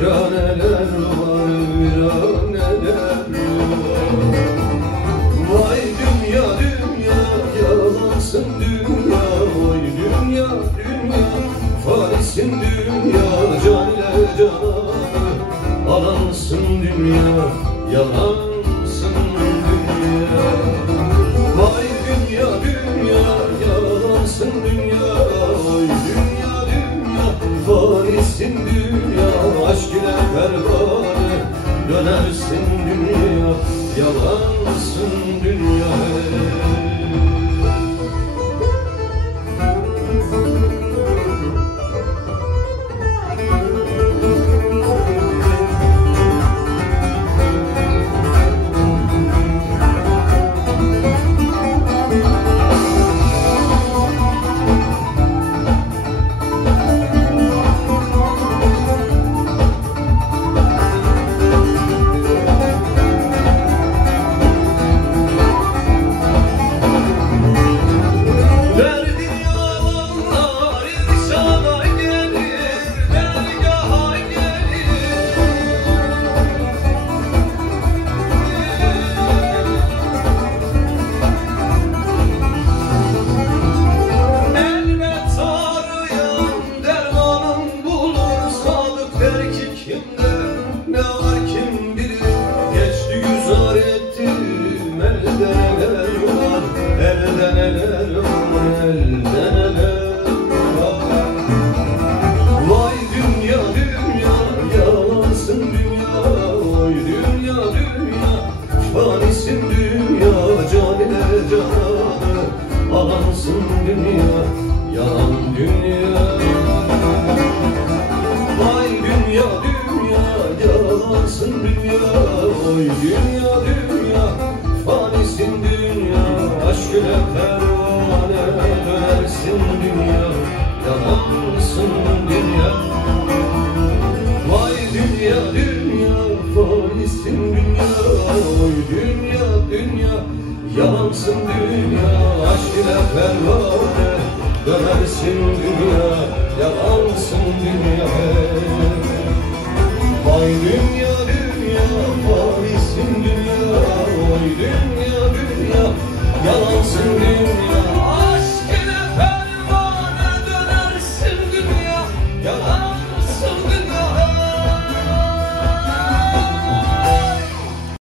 viraneler var, viraneler var. Vay dünya dünya, yalansın dünya. Vay dünya dünya, fanisin dünya. Can ile cananı alansın dünya, yalansın dünya. Vay dünya dünya, yalansın dünya. Vay dünya dünya, fanisin dünya. Aşk ile pervane dönersin dünya, yalansın dünya. Ne var kim bilir, geçti güzar ettim. Elde neler var, elde neler var, elde neler var. Vay dünya dünya, yalansın dünya. Vay dünya dünya, fanisin dünya. Can ile cananı alansın dünya, yalan dünya. Vay dünya dünya, yalansın dünya. Oy dünya dünya, fanisin dünya. Aşk ile pervane dönersin dünya, yalansın dünya. Vay dünya dünya, fanisin dünya. Oy dünya dünya, yalansın dünya. Aşk ile pervane dönersin dünya, yalansın dünya. Vay dünya dünya, fanisin dünya. Vay dünya dünya, yalansın dünya.